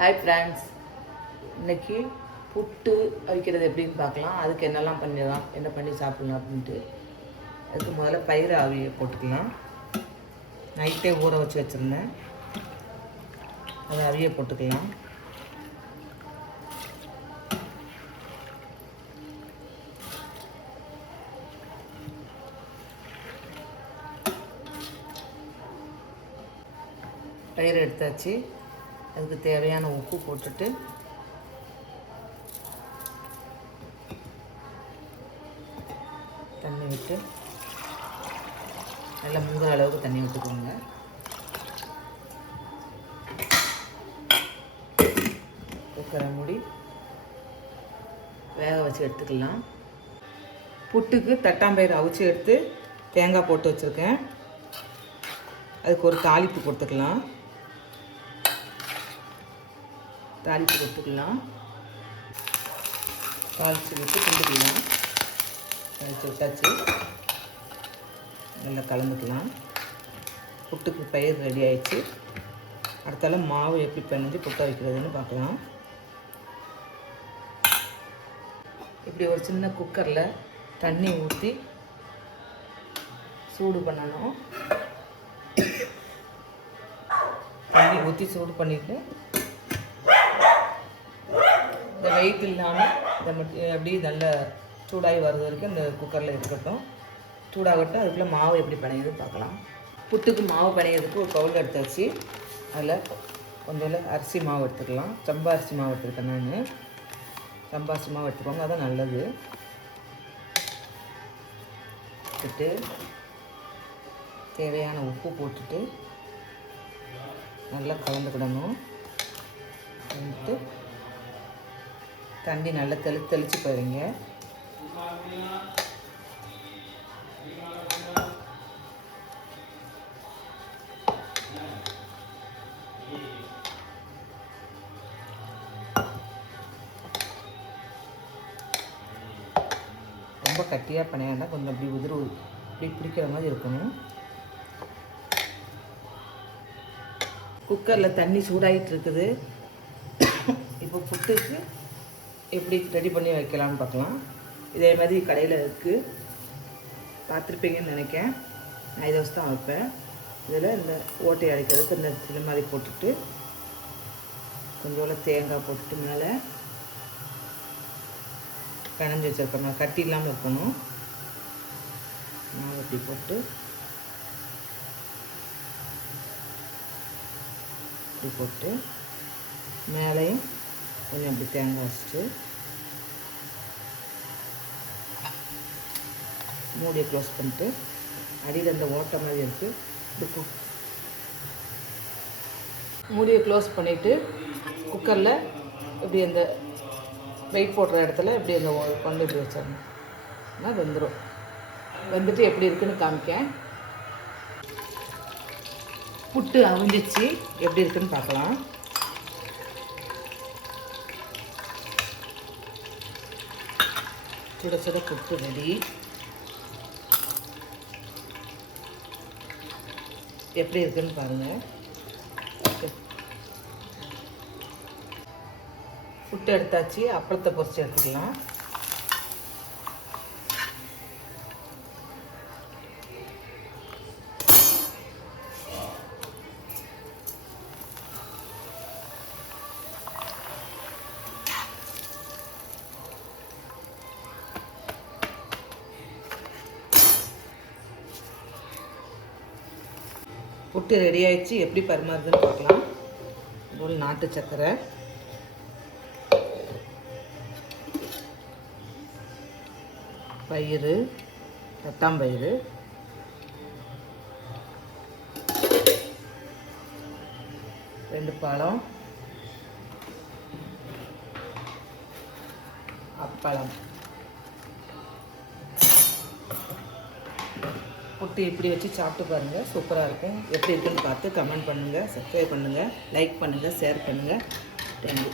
Hi friends, இன்றைக்கி புட்டு வைக்கிறது எப்படின்னு பார்க்கலாம். அதுக்கு என்னெல்லாம் பண்ணிடலாம், என்ன பண்ணி சாப்பிட்லாம் அப்படின்ட்டு. அதுக்கு முதல்ல பயிறு ஆவியை போட்டுக்கலாம். நைட்டே ஊற வச்சு வச்சுருந்தேன், அதை அவிய போட்டுக்கலாம். பயிறு எடுத்தாச்சு. அதுக்கு தேவையான உப்பு போட்டுட்டு தண்ணி விட்டு நல்லா முங்குற அளவுக்கு தண்ணி விட்டுக்கோங்க. குக்கரை மூடி வேக வச்சு எடுத்துக்கலாம். புட்டுக்கு தட்டாம்பயிறு அவிச்சு எடுத்து தேங்காய் போட்டு வச்சுருக்கேன். அதுக்கு ஒரு தாளிப்பு கொடுத்துக்கலாம். தாளிப்பு கொடுத்துக்கலாம். தாளித்து விட்டு கிண்டுக்கலாம். தாளித்து விட்டாச்சு. நல்லா கலந்துக்கலாம். புட்டுக்கு பயிர் ரெடி ஆயிடுச்சு. அடுத்தால மாவு எப்படி பிணைஞ்சு புட்டை வைக்கிறதுன்னு பார்க்கலாம். இப்படி ஒரு சின்ன குக்கரில் தண்ணி ஊற்றி சூடு பண்ணணும். தண்ணி ஊற்றி சூடு பண்ணிவிட்டு இந்த வெயிட் இல்லாமல் இதை மட்டும் அப்படியே நல்லா சூடாகி வர்றது வரைக்கும் இந்த குக்கரில் இருக்கட்டும். சூடாகட்டும். அதுக்குள்ளே மாவு எப்படி பிணையுது பார்க்கலாம். புட்டுக்கு மாவு பிணையிறதுக்கு ஒரு பவுல் எடுத்தாச்சு. அதில் கொஞ்சம் அரிசி மாவு எடுத்துக்கலாம். சம்பா அரிசி மாவு எடுத்துருக்கேன் நான். சம்பா அரிசி மாவு எடுத்துக்கோங்க, அதான் நல்லது. போட்டுட்டு தேவையான உப்பு போட்டுட்டு நல்லா கலந்துக்கிடணும். வந்துட்டு தண்ணி நல்லா தெளித்து போயிடுங்க. ரொம்ப கட்டியாக பண்ணால் கொஞ்சம் அப்படி இப்படி பிடிக்கிற மாதிரி இருக்கணும். குக்கரில் தண்ணி சூடாகிட்டு இருக்குது. இப்போ புட்டுக்கு எப்படி ரெடி பண்ணி வைக்கலாம்னு பார்க்கலாம். இதே மாதிரி கடையில் இருக்குது, பார்த்துருப்பீங்கன்னு நினைக்கிறேன். நான் இதை வச்சு தான் வைப்பேன். இதில் இந்த ஓட்டை அரைக்கிறதுக்கு இந்த சில மாதிரி போட்டுட்டு கொஞ்சோண்டு தேங்காய் போட்டுட்டு மேலே பிணைஞ்சி வச்சுருக்கேன். கட்டி இல்லாமல் இருக்கணும். மாவு இப்படி போட்டு இப்படி போட்டு மேலேயும் கொஞ்சம் அப்படி தேங்காய் வச்சுட்டு மூடியை க்ளோஸ் பண்ணிட்டு அடியில் இந்த ஓட்டை மாதிரி இருக்குது இப்படி மூடியை க்ளோஸ் பண்ணிவிட்டு குக்கரில் இப்படி அந்த வெயிட் போடுற இடத்துல இப்படி அந்த கொண்டு இப்படி வச்சிடணும். வெந்துடும். வெந்துட்டு எப்படி இருக்குதுன்னு காமிக்கேன். புட்டு அவிஞ்சிச்சு, எப்படி இருக்குதுன்னு பார்க்கலாம். சுட சுட புட்டு ரெடி. எப்படி இருக்குன்னு பாருங்கள். புட்டு எடுத்தாச்சு. அப்பளத்தை பொரிச்சு எடுத்துக்கலாம். புட்டு ரெடி ஆயிடுச்சு. எப்படி பரிமாறுதுன்னு பார்க்கலாம். ஒரு நாட்டு சர்க்கரை, பயிறு, தட்டாம்பயிறு, ரெண்டு பழம், அப்பளம். புட்டு இப்படி வச்சு சாப்பிட்டு பாருங்கள். சூப்பராக இருக்கும். எப்படி இருக்குன்னு பார்த்து கமெண்ட் பண்ணுங்கள், சப்ஸ்கிரைப் பண்ணுங்கள், லைக் பண்ணுங்கள், ஷேர் பண்ணுங்கள். தேங்க்யூ.